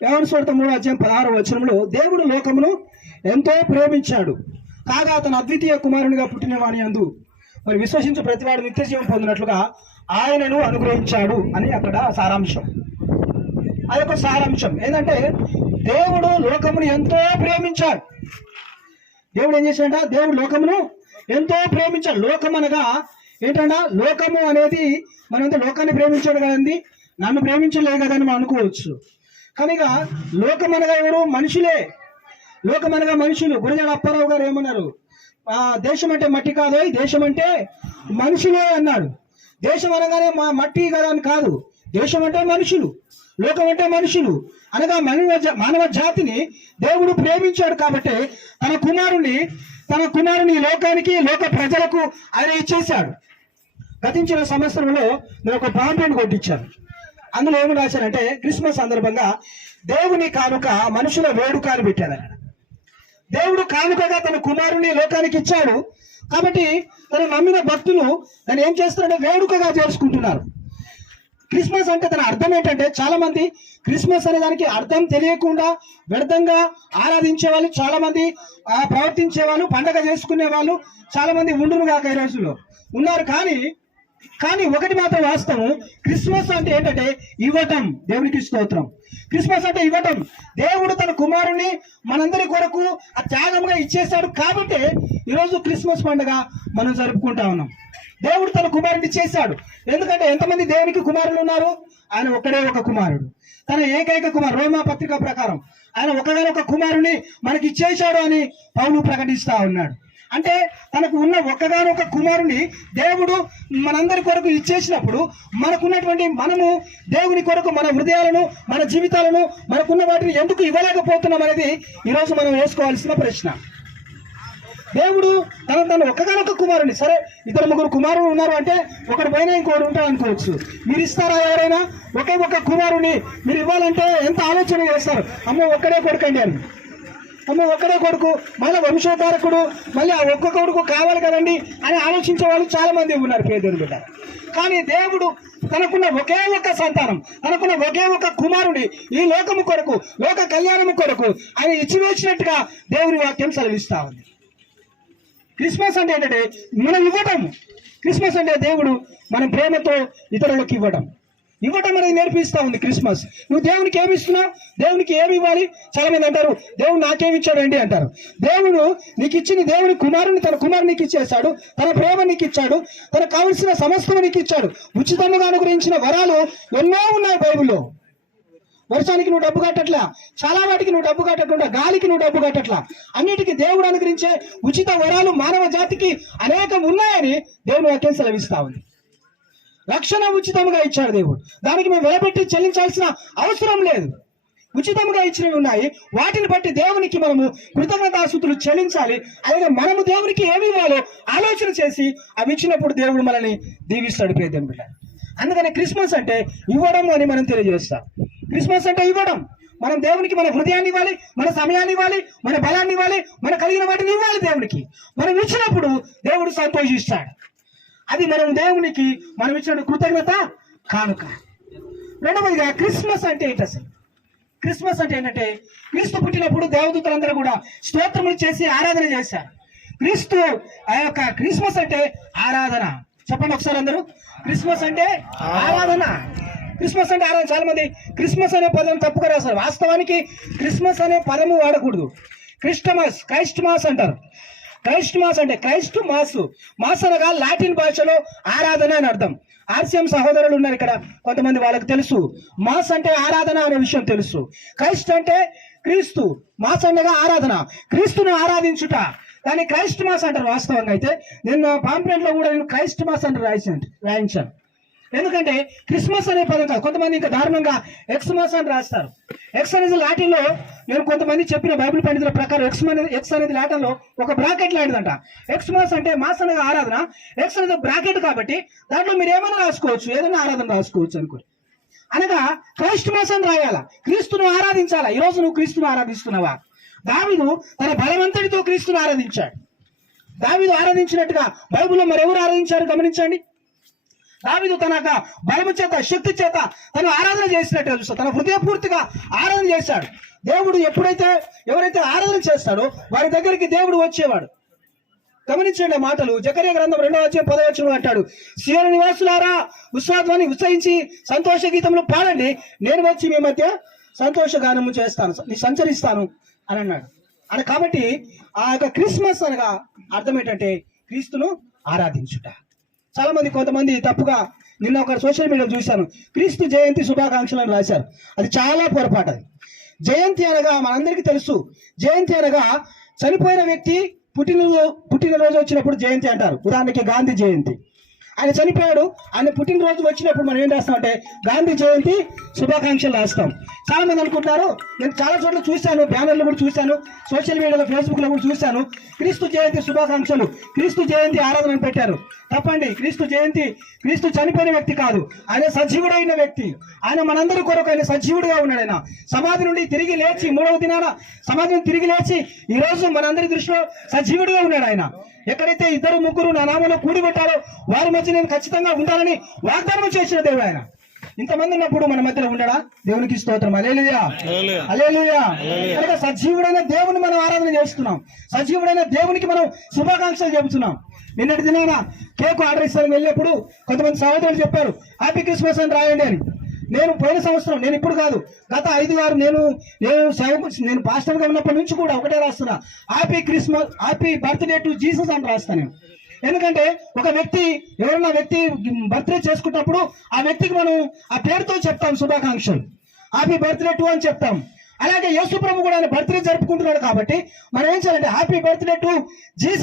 యోహాను సువార్త 3:16 దేవుడు లోకమును ఎంతో ప్రేమించాడు, కాగా తన అద్వితీయ కుమారునిగా పుట్టిన వాని యందు మరి విశ్వసించు ప్రతివాడు నిత్య జీవం పొందినట్లుగా ఆయనను అనుగ్రహించాడు అని అక్కడ సారాంశం. అదొక సారాంశం ఏంటంటే దేవుడు లోకమును ఎంతో ప్రేమించాడు. దేవుడు ఏం చేశాడంట? దేవుడు లోకమును ఎంతో ప్రేమించాడు. లోకం అనగా ఏంటంట? లోకము అనేది మనంతా లోకాన్ని ప్రేమించాడు కదండి, నన్ను ప్రేమించలేదు కదా అని మనం అనుకోవచ్చు. కనుక లోకం అనగా ఎవరు? మనుషులే. లోకం అనగా మనుషులు. గురజాడ అప్పారావు గారు ఏమన్నారు? దేశం అంటే మట్టి కాదు, దేశం అంటే మనుషులే అన్నాడు. దేశం అనగానే మట్టి కదా అని కాదు, దేశం అంటే మనుషులు, లోకం అంటే మనుషులు అనగా మానవ జాతిని దేవుడు ప్రేమించాడు. కాబట్టి తన కుమారుని లోకానికి, లోక ప్రజలకు ఆయన ఇచ్చేశాడు. గతించిన సంవత్సరంలో నేను ఒక పాంప్లెట్ కొట్టించాను. అందులో ఏమి రాశానంటే క్రిస్మస్ సందర్భంగా దేవుని కానుక మనుషుల వేడుక అని పెట్టాను. దేవుడు కానుకగా తన కుమారుని లోకానికి ఇచ్చాడు. కాబట్టి తను నమ్మిన భక్తులు దాన్ని ఏం చేస్తారంటే వేడుకగా చేసుకుంటున్నారు. క్రిస్మస్ అంటే తన అర్థం ఏంటంటే, చాలా మంది క్రిస్మస్ అనే దానికి అర్థం తెలియకుండా వ్యర్థంగా ఆరాధించే వాళ్ళు చాలా మంది, ప్రవర్తించే వాళ్ళు, పండగ చేసుకునే వాళ్ళు చాలా మంది ఉండును కాక ఈ రోజుల్లో ఉన్నారు. కానీ ఒకటి మాత్రం వాస్తవం, క్రిస్మస్ అంటే ఏంటంటే ఇవ్వటం. దేవునికి స్తోత్రం. క్రిస్మస్ అంటే ఇవ్వటం. దేవుడు తన కుమారుని మనందరి కొరకు ఆ త్యాగంగా ఇచ్చేశాడు. కాబట్టి ఈరోజు క్రిస్మస్ పండుగ మనం జరుపుకుంటా ఉన్నాం. దేవుడు తన కుమారుని చేశాడు. ఎందుకంటే ఎంతమంది దేవునికి కుమారులు ఉన్నారు? ఆయన ఒక్కడే ఒక కుమారుడు, తన ఏకైక కుమారుడు. రోమా పత్రిక ప్రకారం ఆయన ఒకగానొక కుమారుని మనకి ఇచ్చేశాడు అని పౌలు ప్రకటిస్తా ఉన్నాడు. అంటే తనకు ఉన్న ఒక్కగానొక కుమారుని దేవుడు మనందరి కొరకు ఇచ్చేసినప్పుడు మనము దేవుని కొరకు మన హృదయాలను, మన జీవితాలను, మనకున్న వాటిని ఎందుకు ఇవ్వలేకపోతున్నాం అనేది ఈరోజు మనం వేసుకోవాల్సిన ప్రశ్న. దేవుడు తన ఒక్కగానొక కుమారుని, సరే ఇద్దరు ముగ్గురు కుమారులు ఉన్నారు అంటే ఒకటి పైన ఇంకోటి ఉంటారు అనుకోవచ్చు. మీరు ఇస్తారా? ఎవరైనా ఒకే ఒక్క కుమారుని మీరు ఇవ్వాలంటే ఎంత ఆలోచన చేస్తారు? అమ్మో ఒక్కడే కొడుకండి అని, అమ్మో ఒక్కడే కొడుకు, మళ్ళీ వంశోద్ధారకుడు, మళ్ళీ ఆ ఒక్క కొడుకు కావాలి కదండి అని ఆలోచించే వాళ్ళు చాలా మంది ఉన్నారు పేదలు బిడ్డ. కానీ దేవుడు తనకున్న ఒకే ఒక్క సంతానం, తనకున్న ఒకే ఒక్క కుమారుని ఈ లోకము కొరకు, లోక కళ్యాణము కొరకు ఆయన ఇచ్చివేసినట్టుగా దేవుని వాక్యం సెలవిస్తా ఉంది. క్రిస్మస్ అంటే ఏంటంటే మనం ఇవ్వటం. క్రిస్మస్ అంటే దేవుడు మనం ప్రేమతో ఇతరులకు ఇవ్వడం అనేది నేర్పిస్తా ఉంది క్రిస్మస్. నువ్వు దేవునికి ఏమి ఇస్తున్నావు? దేవునికి ఏమి ఇవ్వాలి? చాలా మంది అంటారు దేవుడు నాకేమి ఇచ్చాడండి అంటారు. దేవుడు నీకు ఇచ్చిన దేవుని కుమారుని, తన కుమారుని నీకు ఇచ్చేశాడు, తన ప్రేమ నీకు ఇచ్చాడు, తనకు కావలసిన సమస్తము నీకు ఇచ్చాడు. ఉచితంగా అనుగ్రహించిన వరాలు ఎన్నో ఉన్నాయి బైబిల్లో. వర్షానికి నువ్వు డబ్బు కట్టట్లా, చాలా వాటికి నువ్వు డబ్బు కట్టకుండా, గాలికి నువ్వు డబ్బు కట్టట్లా, అన్నిటికీ దేవుడు అనుగ్రహించే ఉచిత వరాలు మానవ జాతికి అనేకం ఉన్నాయని దేవుని వాక్యం సెలవిస్తా ఉంది. రక్షణ ఉచితంగా ఇచ్చాడు దేవుడు, దానికి మేము వెలపెట్టి చెల్లించాల్సిన అవసరం లేదు. ఉచితంగా ఇచ్చినవి ఉన్నాయి, వాటిని బట్టి దేవునికి మనము కృతజ్ఞతాస్తుతులు చెల్లించాలి. అలాగే మనము దేవునికి ఏమి ఇవ్వాలో ఆలోచన చేసి అవి ఇచ్చినప్పుడు దేవుడు మనల్ని దీవిస్తాడు ప్రియదేవుని బిడ్డ. అందుకని క్రిస్మస్ అంటే ఇవ్వడం అని మనం తెలియజేస్తాం. క్రిస్మస్ అంటే ఇవ్వడం. మనం దేవునికి మన హృదయాన్ని ఇవ్వాలి, మన సమయాన్ని ఇవ్వాలి, మన బలాన్ని ఇవ్వాలి, మన కలిగిన వాటిని ఇవ్వాలి దేవునికి. మనం ఇచ్చినప్పుడు దేవుడు సంతోషిస్తాడు. అది మనం దేవునికి మనం ఇచ్చిన కృతజ్ఞత కానుక. రెండవదిగా క్రిస్మస్ అంటే ఏంటి అసలు? క్రిస్మస్ అంటే ఏంటంటే క్రీస్తు పుట్టినప్పుడు దేవదూతలందరూ కూడా స్తోత్రములు చేసి ఆరాధన చేశారు. ఆ యొక్క క్రిస్మస్ అంటే ఆరాధన. చెప్పండి ఒకసారి అందరూ, క్రిస్మస్ అంటే ఆరాధన. క్రిస్మస్ అంటే ఆరాధన. చాలా మంది క్రిస్మస్ అనే పదం తప్పుగా రాస్తారు. వాస్తవానికి క్రిస్మస్ అనే పదము వాడకూడదు. క్రైస్ట్ మాస్ అంటారు. క్రైస్ట్ మాస్ అంటే క్రైస్ట్ మాస్ అనగా లాటిన్ భాషలో ఆరాధన అని అర్థం. ఆర్సిఎం సహోదరులు ఉన్నారు ఇక్కడ కొంతమంది, వాళ్ళకి తెలుసు మాస్ అంటే ఆరాధన అనే విషయం తెలుసు. క్రైస్ట్ అంటే క్రీస్తు, మాస్ అనగా ఆరాధన, క్రీస్తును ఆరాధించుట, దాన్ని క్రైస్ట్ మాస్ అంటారు. వాస్తవంగా అయితే నేను పాంప్లెట్ లో కూడా నేను క్రైస్ట్ మాస్ అని రాయించాను. ఎందుకంటే క్రిస్మస్ అనే పదం కాదు, కొంతమంది ఇంకా దారుణంగా ఎక్స్మాస్ అని రాస్తారు. ఎక్స్ అనేది లాటిన్ లో, నేను కొంతమంది చెప్పిన బైబిల్ పండితుల ప్రకారం ఎక్స్ అనేది లాటిన్ లో ఒక బ్రాకెట్ లాంటిదంట. ఎక్స్మాస్ అంటే మాస్ అనగా ఆరాధన, ఎక్స్ అనేది బ్రాకెట్ కాబట్టి దాంట్లో మీరు ఏమైనా రాసుకోవచ్చు, ఏదైనా ఆరాధన రాసుకోవచ్చు అనుకోండి. అనగా క్రైస్ట్ మాస్ అని రాయాలా, క్రీస్తును ఆరాధించాలా. ఈరోజు నువ్వు క్రీస్తును ఆరాధిస్తున్నావా? దావీదు తన బలవంతుడితో క్రీస్తును ఆరాధించాడు. దావీదు ఆరాధించినట్టుగా బైబిల్లో మరెవరు ఆరాధించారు గమనించండి. దావీదు తన యొక్క బలము చేత శక్తి చేత తను ఆరాధన చేసినట్టుగా చూస్తాడు. తన హృదయపూర్తిగా ఆరాధన చేశాడు. దేవుడు ఎవరైతే ఆరాధన చేస్తాడో వారి దగ్గరికి దేవుడు వచ్చేవాడు. గమనించండి మాటలు. జకర్యా గ్రంథం 2:10 అంటాడు, సీయోను నివాసులారా ఉత్సాహధ్వని ఉత్సహించి సంతోష గీతములు పాడండి, నేను వచ్చి మీ మధ్య సంతోష గానము చేస్తాను, సంచరిస్తాను అని అన్నాడు. అని కాబట్టి ఆ యొక్క క్రిస్మస్ అనగా అర్థం ఏంటంటే క్రీస్తును ఆరాధించుట. చాలా మంది కొంతమంది తప్పుగా నిన్న ఒక సోషల్ మీడియాలో చూశాను, క్రీస్తు జయంతి శుభాకాంక్షలు అని రాశారు. అది చాలా పొరపాటు. అది జయంతి అనగా మనందరికీ తెలుసు, జయంతి అనగా చనిపోయిన వ్యక్తి పుట్టినరోజు వచ్చినప్పుడు జయంతి అంటారు. ఉదాహరణకి గాంధీ జయంతి, ఆయన చనిపోయాడు, ఆయన పుట్టినరోజు వచ్చినప్పుడు మనం ఏం రాస్తామంటే గాంధీ జయంతి శుభాకాంక్షలు రాస్తాం. చాలా మంది అనుకుంటున్నారు, నేను చాలా చోట్ల చూశాను, బ్యానర్లు కూడా చూశాను, సోషల్ మీడియాలో ఫేస్బుక్లో కూడా చూశాను, క్రీస్తు జయంతి శుభాకాంక్షలు, క్రీస్తు జయంతి ఆరాధన పెట్టారు. తప్పండి. క్రీస్తు చనిపోయిన వ్యక్తి కాదు, ఆయన సజీవుడైన వ్యక్తి. ఆయన మనందరి కొరకు ఆయన సజీవుడిగా ఉన్నాడు. ఆయన సమాధి నుండి తిరిగి లేచి 3వ దినాన సమాధి నుండి తిరిగి లేచి ఈ రోజు మనందరి దృష్టిలో సజీవుడిగా ఉన్నాడు. ఆయన ఎక్కడైతే 2-3 నా నామంలో కూడి పెట్టారో వారి మధ్య నేను ఖచ్చితంగా ఉండాలని వాగ్దానం చేసిన దేవుడు ఆయన. ఇంతమంది ఉన్నప్పుడు మన మధ్యలో ఉండడా? దేవునికి స్తోత్రం. హల్లెలూయా, హల్లెలూయా. కనుక సజీవుడైన దేవుని మనం ఆరాధన చేస్తున్నాం, సజీవుడైన దేవునికి మనం శుభాకాంక్షలు చెబుతున్నాం. నిన్నటి దినాన కేక్ ఆర్డర్ ఇస్తానికి వెళ్ళినప్పుడు కొంతమంది సహోదరులు చెప్పారు, హ్యాపీ క్రిస్మస్ అని రాయండి అని. నేను పోయిన సంవత్సరం, నేను ఇప్పుడు కాదు, గత 5-6 నేను పాస్టర్గా ఉన్నప్పటి నుంచి కూడా ఒకటే రాస్తున్నా, happy Christmas, happy birthday to Jesus అని రాస్తాను నేను. ఎందుకంటే ఒక వ్యక్తి ఎవరన్నా వ్యక్తి బర్త్డే చేసుకున్నప్పుడు ఆ వ్యక్తికి మనం ఆ పేరుతో చెప్తాం శుభాకాంక్షలు, హ్యాపీ బర్త్డే టు అని చెప్తాం. అలాగే యేసు ప్రభు కూడా ఆయన బర్త్డే జరుపుకుంటున్నాడు కాబట్టి మనం ఏం చేయాలంటే హ్యాపీ బర్త్డే టు జీసస్